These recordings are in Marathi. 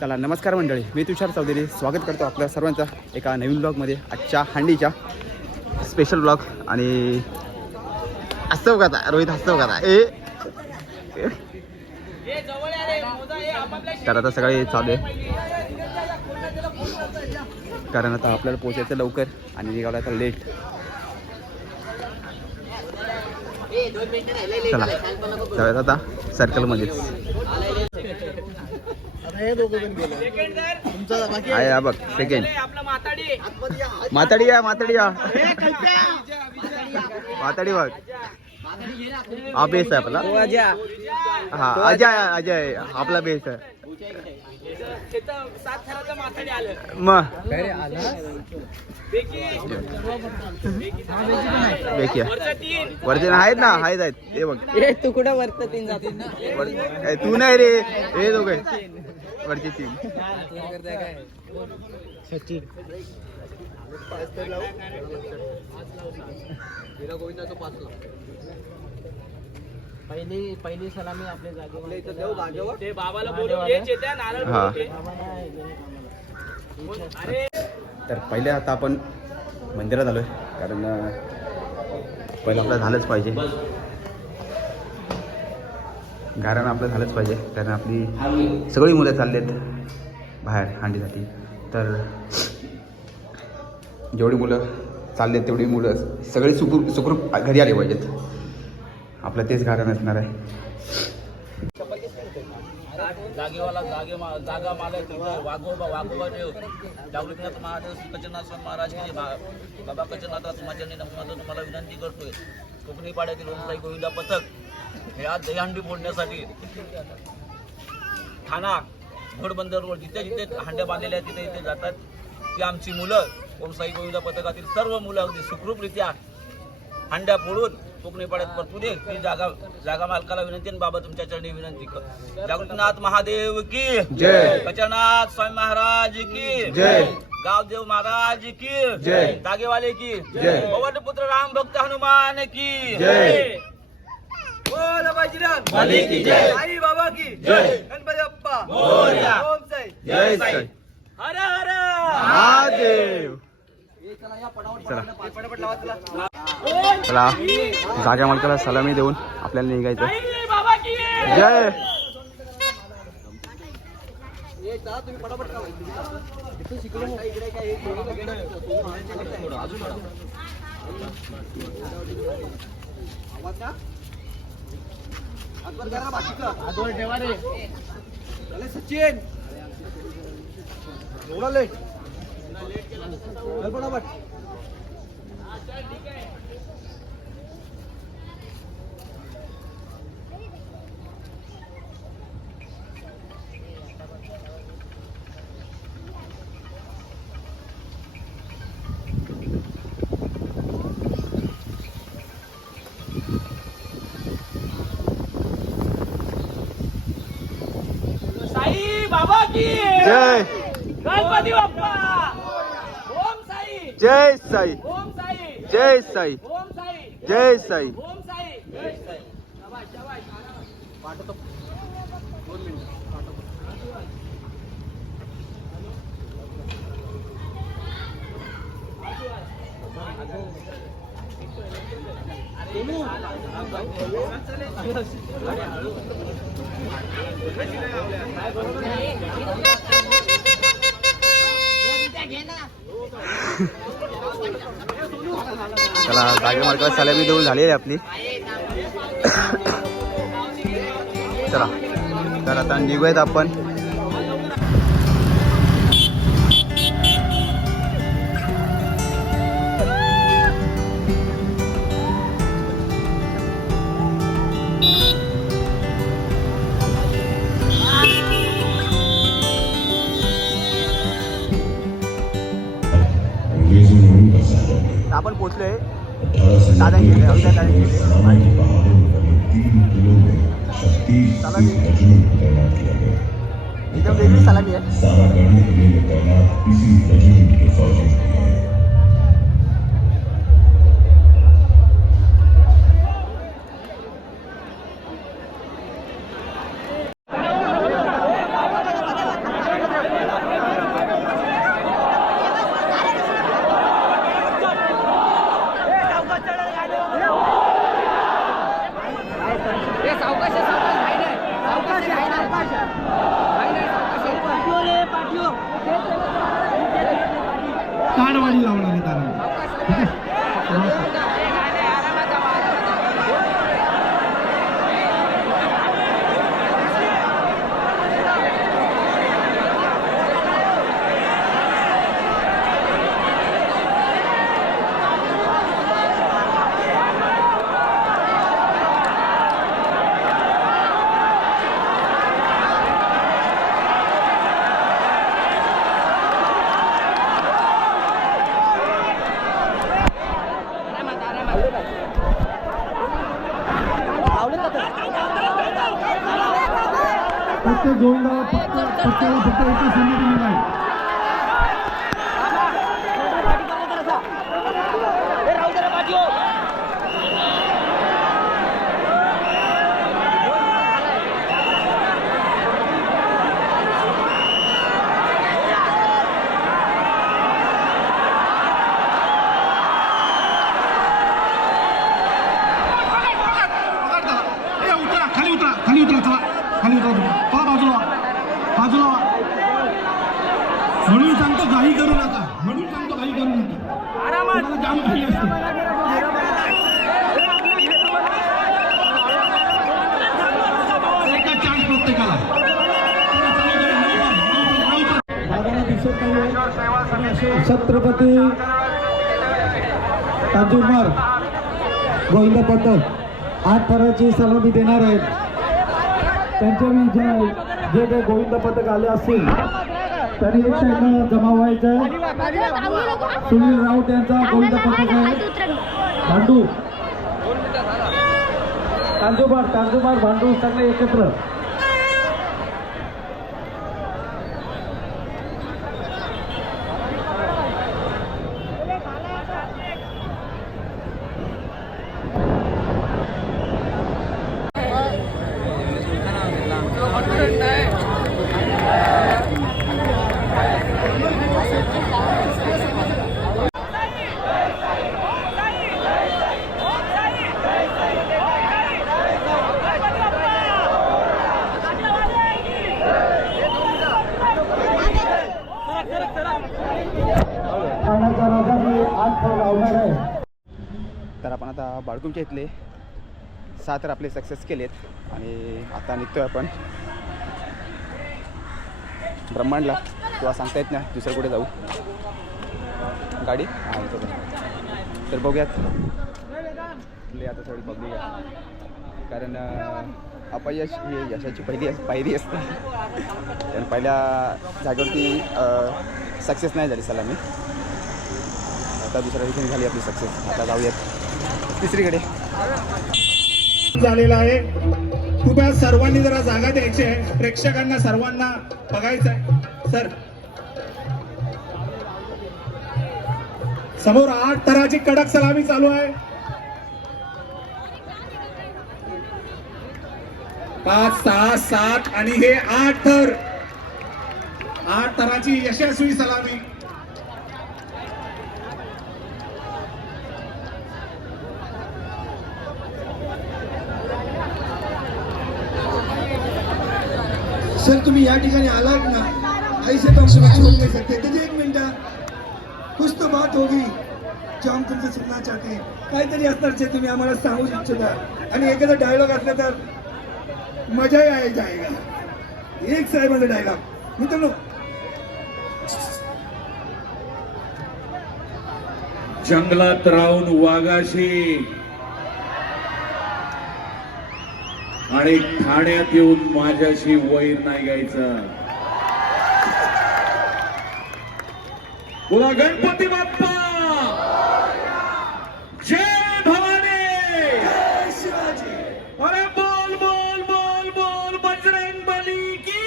चला नमस्कार मंडळी, मी तुषार चौधरी स्वागत करतो आपल्या सर्वांचा एका नवीन ब्लॉगमध्ये. आजच्या हांडीच्या स्पेशल ब्लॉग. आणि हसतो का रोहित, हसतो का तर आता सकाळी चालू आहे कारण आता आपल्याला पोचायचं लवकर आणि निघालं आता लेट. चला जाऊयात आता सर्कलमध्येच आहे बघ. सेकंड माताडी या माताडी बघ. हा बेस आहे आपला. हा अजय अजय आपला बेस आहे. मग वरती आहेत ना, आहेत हे बघ. तू कुठं वरत तीन जातो तू नाही रे, हे दोघ वरचे तीन. पहिली सलामी आपल्या जागेवर तर पहिले आता आपण मंदिरात आलोय कारण पहिलं आपलं झालंच पाहिजे. गारण आपलं झालंच पाहिजे कारण आपली सगळी मुलं चाललेत बाहेर हांडीसाठी. तर जेवढी मुलं चाललेत तेवढी मुलं सगळी सुखरूप घरी आले पाहिजेत. आपलं तेच गारण असणार आहे. जागेवाला जागा मालक वाघोबा देव जागृतीनाथ महादेव कचरनाथ महाराज की बाबा कचरनाथ समाजाने तुम्हाला विनंती करतोय. कोकणी पाड्यातील ओमसाई गोविंदा पथक हे आज दहीहंडी फोडण्यासाठी ठाणा घोडबंदरवर जिथे जिथे हांड्या बांधलेल्या आहेत तिथे जातात. ती आमची मुलं ओमसाई गोविंदा पथकातील सर्व मुलं अगदी सुखरूपरित्या हांड्या फोडून कोकणी पाड्यात परतू दे. ती जागा मालकाला विनंती आणि बाबा तुमच्या चरणी विनंती. जागृतीनाथ महादेव की जय, कचरनाथ स्वामी महाराज की जय, गावदेव महाराज की जय, दागेवाले की जय, पवन पुत्र राम भक्त हनुमान की जय, बोल बाजीराव वाली की जय, आई बाबा की जय, गणपती बाप्पा मोरया, ओम साई जय साई, हर हर महादेव. चला जागा मालकाला सलामी देऊन आपल्याला निघायचं. आई बाबा की जय. सचिन एवढा लेट साई बाबा की जय, गणपती बाप्पा ओम साई जय साई, ओम साई जय साई, ओम साई जय साई. ओम साई जय साई. शाबाश शाबाश पाठवतो 2 मिनिट चला जागे मालकाला सलामी देऊन झाली आहे आपली. चला तर आता निघूयात आपण. आपण पोचलोय दादा गेले एकदम वेगळी सलामी आहे. पहाडवाडी लावणार आहे तारा. प्रत्येक गोविंदाला फक्त एका संधी दिलेला आहे. खाली उतरा चला, खाली उतरा बाजूला बाजूला. म्हणून सांगतो घाई करू नका, तुम्हाला जाम घाई असते. एका चान्स प्रत्येकाला. दादाला दिसत नाही. छत्रपती कांजूरमार गोविंद पथक 8 थराची सलामी देणार आहेत. त्यांच्या जे काही गोविंद पथक आले असतील तरी एक साईडनं जमा व्हायचं. सुनील राऊत यांचा गोविंद पथक आहे. भांडू कांजूरमार भांडू सगळे एकत्र. तर आपण आता बाळकुंच्या इथले 6 तर आपले सक्सेस केलेत आणि आता निघतोय आपण ब्रह्मांडला किंवा सांगता येत नाही दुसरं कुठे जाऊ. गाडी हां तर बघूयात. आता थोडी बघूया कारण अपयश ही यशाची पहिली पायरी असते. कारण पहिल्या जागेवरती सक्सेस नाही झाली सलामी. आता दुसऱ्या ठिकाणी झाली आपली सक्सेस. आता जाऊयात तिसरीकडे. झालेला आहे. कृपया सर्वांनी जरा जागा द्यायची आहे. प्रेक्षकांना सर्वांना बघायचं आहे. सर समोर 8 थराची कडक सलामी चालू आहे. 5, 6, 7 आणि हे 8 थर. 8 थराची यशस्वी सलामी. सर तुम्ही या ठिकाणी आलात ना, ऐसे तो हम समझ नहीं सकते. त्याची 1 मिनिट कुछ तो बात होगी जो हम तुमसे सुनना चाहते हैं. काहीतरी असणार जे तुम्ही आम्हाला सांगू इच्छिता आणि एखादा डायलॉग असला तर मजा ही जाएगा. एक साहेबांचा डायलॉग मित्रांनो. जंगलात राहून वाघाशी आणि ठाण्यात येऊन माझ्याशी वैर नाही घ्यायचं. बोला गणपती बाप्पा जय भवानी. अरे बोल बोल बोल बोल बजरंग बली की.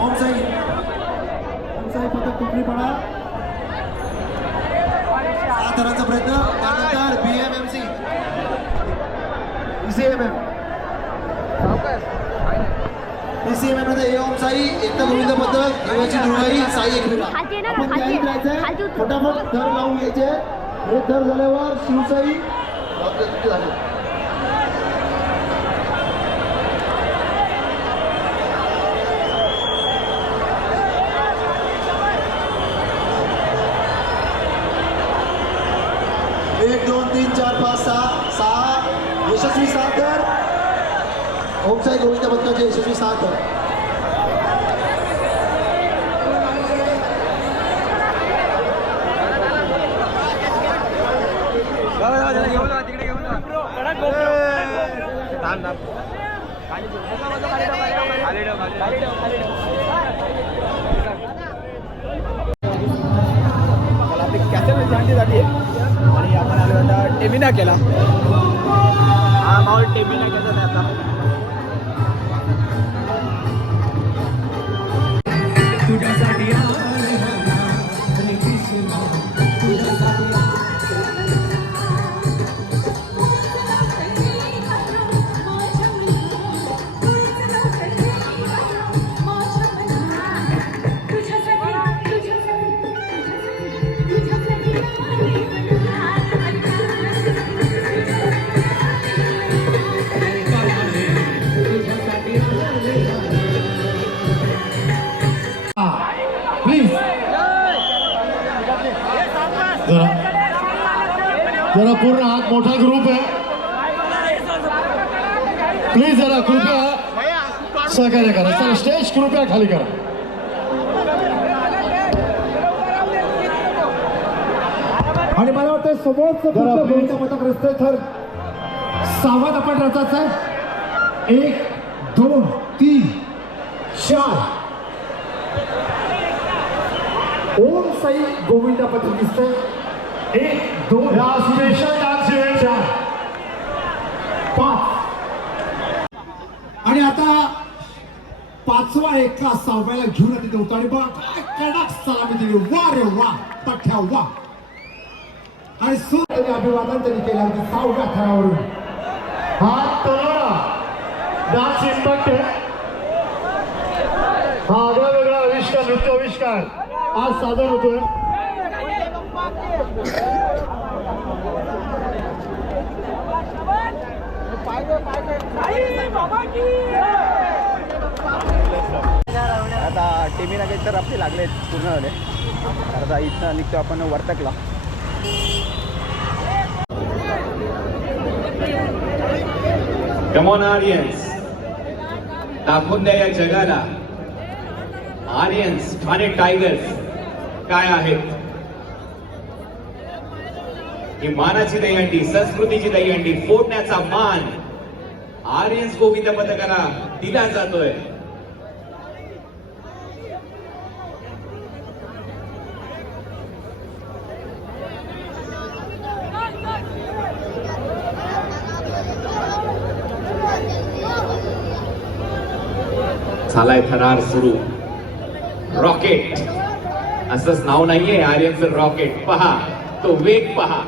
ओम साई पथक कुठली पडा. 7 थराचा प्रयत्न. त्यानंतर BMMC PCMM मध्ये ओम साई एकता गोविंद पथक देवाची दुर्वाई साई एकविरा. आपण तयारीत राहायचंय. फटाफट थर लावून घ्यायचे. हे थर झाल्यावर शिवसाई झाले. 1 2 3 4 5 6 यशस्वी साथर. ओमसाई गोविंद पथकाचे यशस्वी साथर. आपली कॅसेट झाली झाली आणि आपण आलो आता टेमिना केला. हा माहोल टेमिना केला नाही आता. प्लीज जरा पूर्ण हात मोठा ग्रुप आहे. प्लीज जरा कृपया सहकार्य करा. चला स्टेज कृपया खाली करा. आणि मला वाटतं समोरचं पथक रस्ते तर सावध आपण रचायचं आहे. 1 2 3 4 ओम साई गोविंद पथक दिसतंय. 1 2 स्पेशल डान्स इव्हेंट 5. आणि आता 5वा एका 6व्याला घेऊन तिथे होतो आणि बघा काय कडक सलामी दिली. वा रे वा पठ्या वा. आणि सुंदर अभिवादन त्यांनी केलं होतं 6व्या थरावरून. हा तलोडा डान्स इन्स्ट्रक्टर हा आगळा वेगळा आविष्कार नृत्य आविष्कार आज सादर होतोय. आता टेमिना काही तर आपले लागले पूर्ण झाले. आता इथं निघतो आपण वर्तकला. कमॉन आर्यन्स, दाखवून द्या या जगाला आर्यन्स ठाणे टायगर्स काय आहेत. ही मानाची दहीहंडी, संस्कृतीची दहीहंडी फोडण्याचा मान आर्यन्स गोविंद पथकाला दिला जातोय. झालाय थरार सुरू. रॉकेट असंच नाव नाहीये आर्यनचं. रॉकेट पहा, तो वेग पहा.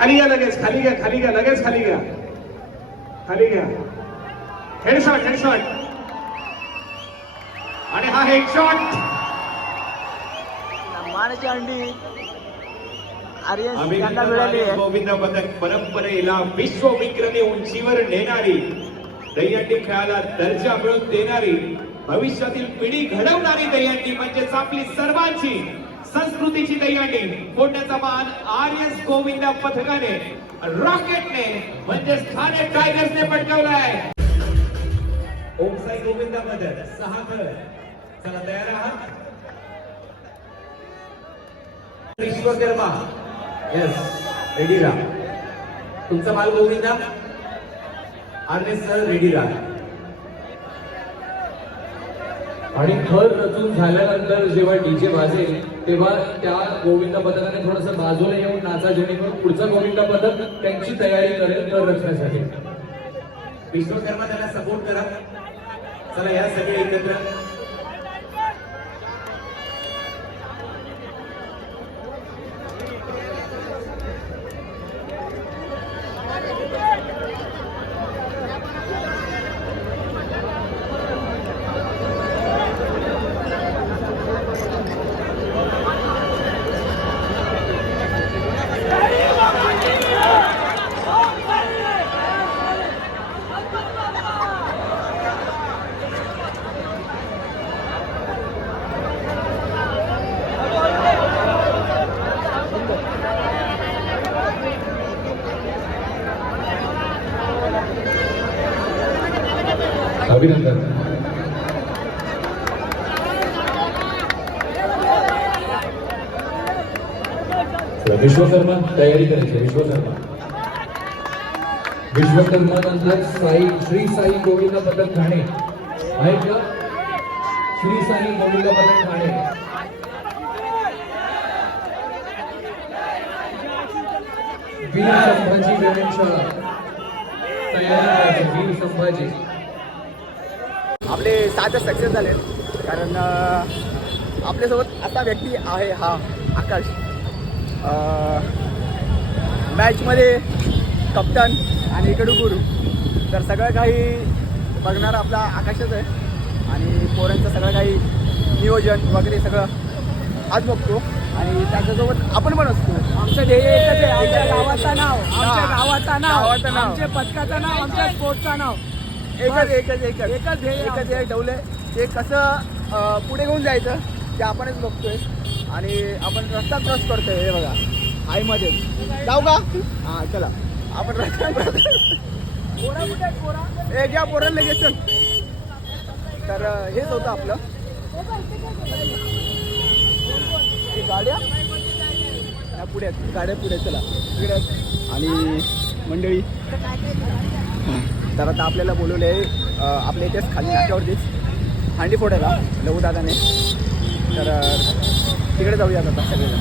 खाली घ्या लगेच, खाली घ्या, खाली घ्या, लगेच खाली घ्या, खाली घ्या. Headshot, headshot. आणि हा हेडशॉट मानाची अंडी आर्यन अभिनंदन. गोविंद पथक परंपरेला विश्वविक्रमी उंचीवर नेणारी, दहीहंडी खेळाला दर्जा मिळवून देणारी, भविष्यातील पिढी घडवणारी दहीहंडी म्हणजेच आपली सर्वांची संस्कृतीची दहीहंडी फोडण्याचा मान आर्यन्स गोविंद पथकाने, रॉकेटने म्हणजेच ठाणे टायगर्सने पटकावलाय. ओमसाई गोविंद पथक 6 थर. चला तयार आहात. विश्वकर्मा यस रेडी राहा. तुमचा माल गोविंदा आर्यन्स सर रेडी राहा. आणि थर रचून झाल्यानंतर जेव्हा डीजे वाजेल तेव्हा त्या गोविंद पथकाने थोडंसं बाजूला येऊन नाचा, जेणेकरून पुढचं गोविंद पथक त्यांची तयारी करेल थर रचण्यासाठी. विश्वकर्मा त्यांना सपोर्ट करा. चला या सगळे एकत्र. अभिनंदन. विश्वकर्मा तयारी करायची. विश्वकर्मा नंतर श्री साई गोविंद पदक ठाणे आहेत का? श्री साई गोविंद पदक ठाणे. वीर संभाजी व्यायामशाळा तयारी करायची. वीर संभाजी. आपले 7 सक्सेस झाले, कारण आपल्यासोबत असा व्यक्ती आहे हा आकाश. मॅचमध्ये कप्तान आणि कडुगुरू, तर सगळं काही बघणार आपला आकाशच आहे. आणि पोरांचं सगळं काही नियोजन वगैरे सगळं आज बघतो आणि त्याच्यासोबत आपण पण असतो. आमचं ध्येय एकच आहे, आमच्या गावाचं नाव, आमच्या गावाचं नाव, गावाचं नाव, आमच्या पथकाचं नाव, आमच्या स्पोर्टचं नाव. एकच ध्येय ठेवलंय. ते कसं पुढे घेऊन जायचं ते आपणच बघतोय आणि आपण रस्ता क्रॉस करतोय. हे बघा आईमध्ये जाऊ का? हां चला आपण रस्ता घ्या पोरण लगेच चल. तर हेच होतं आपलं. गाड्या पुढे चला इकडे. आणि मंडळी तर आता आपल्याला बोलवले आहे आपल्या इथेच खाली नाक्यावरतीच हांडी फोडायला लघु दादाने. तर तिकडे जाऊयात आता सगळेजण.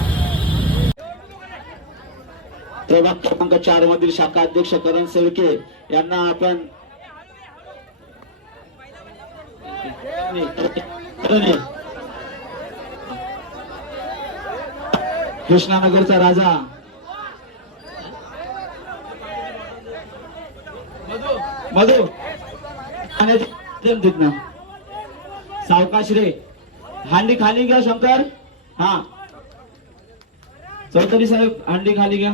प्रभाग क्रमांक 4 मधील शाखा अध्यक्ष करण सेवके यांना आपण कृष्णानगरचा राजा मधु तिथनं सावकाश रे. हांडी खाली घ्या शंकर. हा चौधरी साहेब हांडी खाली घ्या.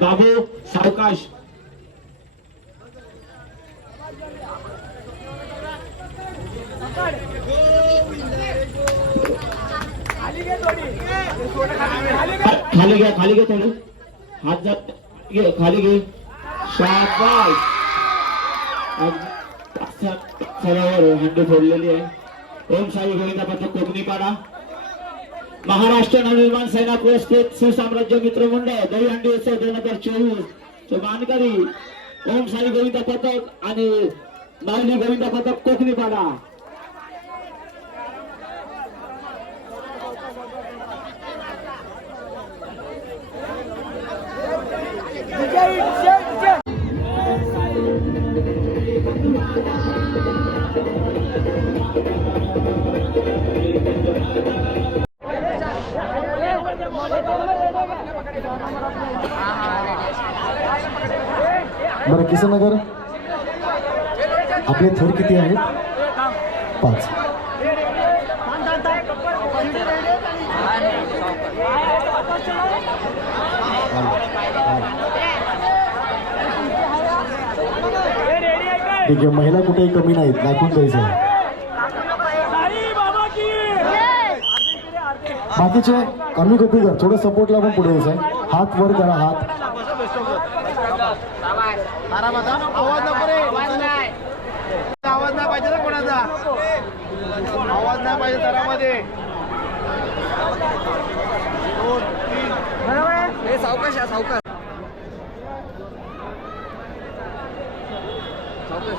बाबू सावकाश. खाली घे थोडं. हात जात घे खाली घे. शाबाश. सरावर हंडी फोडलेली आहे. ओम साई गोविंदा पथक कोकणीपाडा. महाराष्ट्र नवनिर्माण सेना पुरस्कृत सुसाम्राज्य मित्र मंडळ दहीहंडी उत्सव 2024 चे मानकरी ओम साई गोविंदा पथक आणि माऊली गोविंदा पथक कोकणीपाडा. बरं किसनगर आपले थर किती आहेत? 5. ठीक आहे, महिला कुठेही कमी नाहीत, दाखवून द्यायचं आहे. बाकीचे कमी कॉपी कर, थोडं सपोर्टला पण पुढे यायचं आहे. हात वर करा. हात आवाज नको रे. आवाज नाही पाहिजे ना कोणाचा. आवाज नाही पाहिजे घरामध्ये. हे सावकाश आहे सावकाश. खाली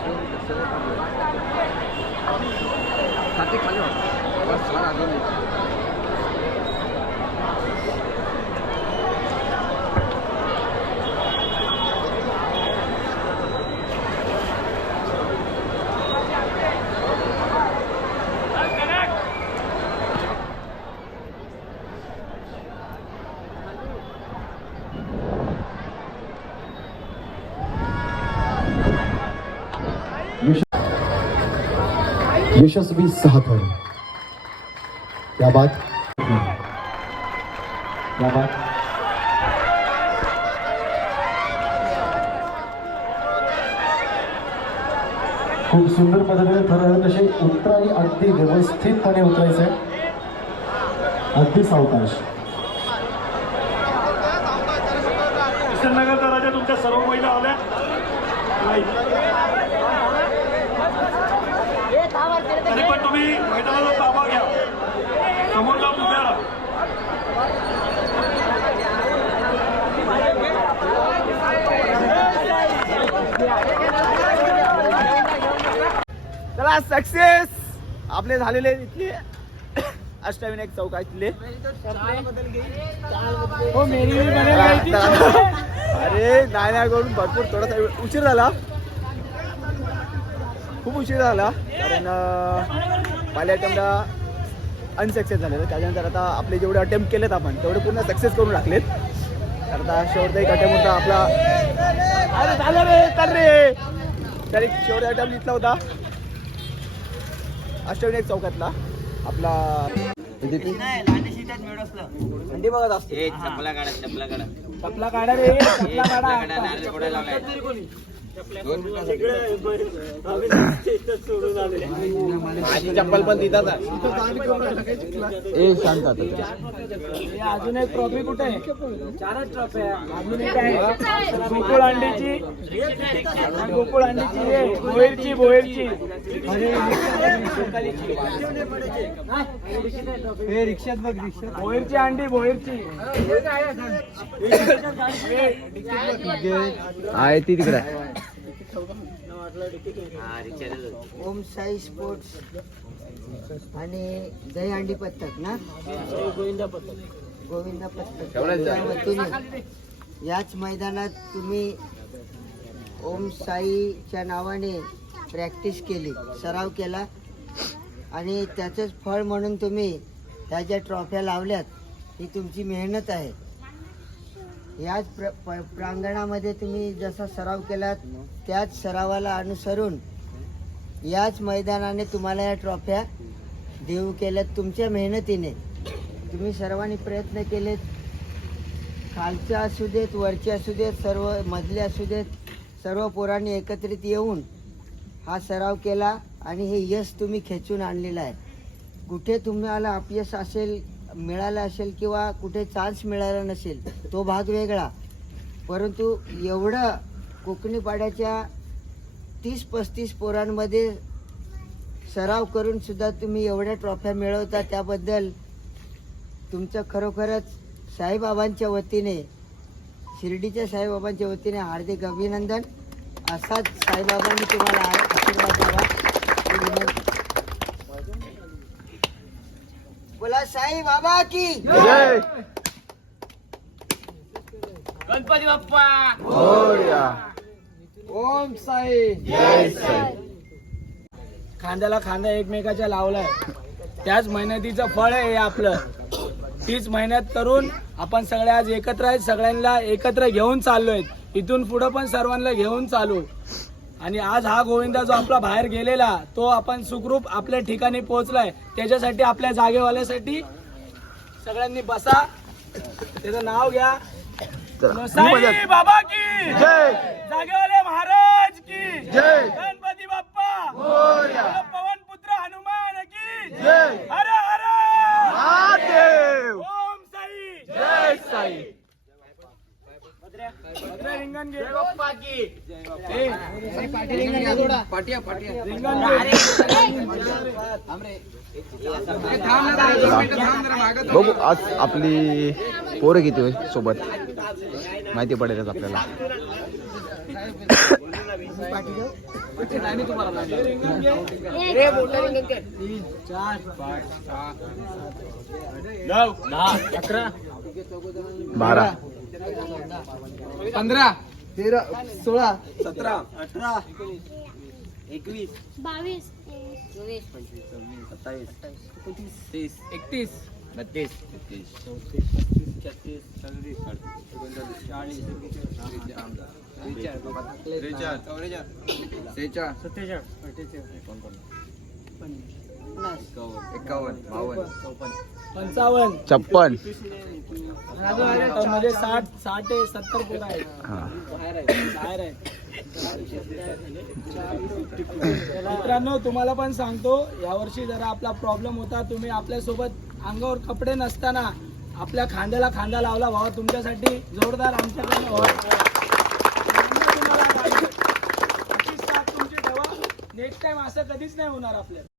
यशस्वी 6 थर. क्या बात. खूप सुंदर पद्धतीने ठरवलं. तसे उतराही अगदी व्यवस्थितपणे उतरायचं आहे. अगदी सावकाश. किसनगरचा राजा तुमच्या सर्व महिला आल्या. मैदानाला ताबा घ्या. समोरला उभ्या. चला सक्सेस आपले झालेले इथले अष्टविनायक चौकातले. हो मेरी भी बनेल गई थी. अरे नाही करून भरपूर थोडासा उशीर झाला, खूप उशीर झाला कारण पहिल्या अटेम्प्टला अनसक्सेस झालेलं. त्याच्यानंतर आता आपले जेवढे अटेम्प्ट केलेत आपण तेवढे पूर्ण सक्सेस करून टाकलेत. तर आता शेवटचा एक अटेम्प्ट होता आपला. अरे झालं रे तर रे तर एक शेवटचा अटेम्प्ट इथला होता अष्टविनायक चौकातला आपला. थंडी बघत असते. चपला काढा चपला काढा चपला काढा रे, चपला काढा. चप्पल पण तिथंच आहे. ए शांत आता. हे अजून एक ट्रॉफी कुठे आहे? 4च ट्रॉफी आहे. अजून एक आहे गोकुळ अंडीची, गोकुळ अंडीची आहे, बोईरची बोईरची. हे रिक्षात बघ, रिक्षात बोईरची अंडी बोईरची आहे ती तिकडे आहे. ओम साई स्पोर्ट्स आणि दहीहंडी पथक ना, गोविंदा पथक या वतीने याच मैदानात तुम्ही ओम साईच्या नावाने प्रॅक्टिस केली, सराव केला आणि त्याचंच फळ म्हणून तुम्ही ह्या ज्या ट्रॉफ्या लावल्यात ही तुमची मेहनत आहे. याच प्रांगणामध्ये तुम्ही जसा सराव केलात त्याच सरावाला अनुसरून याच मैदानाने तुम्हाला या ट्रॉफ्या देऊ केल्यात. तुमच्या मेहनतीने तुम्ही सर्वांनी प्रयत्न केलेत. खालच्या असू देत, वरचे असू देत, सर्व मधले असू देत, सर्व पोरांनी एकत्रित येऊन हा सराव केला आणि हे यश तुम्ही खेचून आणलेलं आहे. कुठे तुम्हाला अपयश असेल मिळालं असेल किंवा कुठे चान्स मिळाला नसेल तो भाग वेगळा, परंतु एवढं कोकणी पाड्याच्या 30-35 पोरांमध्ये सराव करून सुद्धा तुम्ही एवढ्या ट्रॉफ्या मिळवता त्याबद्दल तुमचं खरोखरच साईबाबांच्या वतीने, शिर्डीच्या साईबाबांच्या वतीने हार्दिक अभिनंदन. असाच साईबाबांनी तुम्हाला आशीर्वाद द्यावा. बोला साई बाबा की जय. गणपती बाप्पा. मोरया. ओम साई. जय साई. खांद्याला खांदा एकमेकाच्या लावलाय, त्याच मेहनतीचं फळ आहे हे आपलं. तीच मेहनत करून आपण सगळे आज एकत्र आहेत, सगळ्यांना एकत्र घेऊन चाललोय. इथून पुढं पण सर्वांना घेऊन चालू. आणि आज हा गोविंदा जो आपला बाहेर गेलेला तो आपण सुखरूप आपल्या ठिकाणी पोहोचलाय. त्याच्यासाठी आपल्या जागेवाल्यासाठी सगळ्यांनी बसा, त्याचं नाव घ्या. साई बाबा की जय. जागेवाले महाराज की जय. गणपती बाप्पा मोरया. पवन पुत्र हनुमान की जय. हर हर महादेव. ओम साई. जय साई. रिंगण घे. बघू आज आपली पोरं किती होय सोबत माहिती पडेलच आपल्याला. बारा 15 13 16 17 18 21 22 24 25 27 31 32 55 56 मध्ये 60 आहे 70 पोरं आहेत हा. बाहेर आहेत. मित्रांनो तुम्हाला पण सांगतो, यावर्षी जरा आपला प्रॉब्लेम होता. तुम्ही आपल्यासोबत अंगावर कपडे नसताना आपल्या खांद्याला खांदा लावला. भावा तुमच्यासाठी जोरदार आमच्याकडनं व्हावा. तुमची ठेवा. नेक्स्ट टाइम असं कधीच नाही होणार आपल्याला.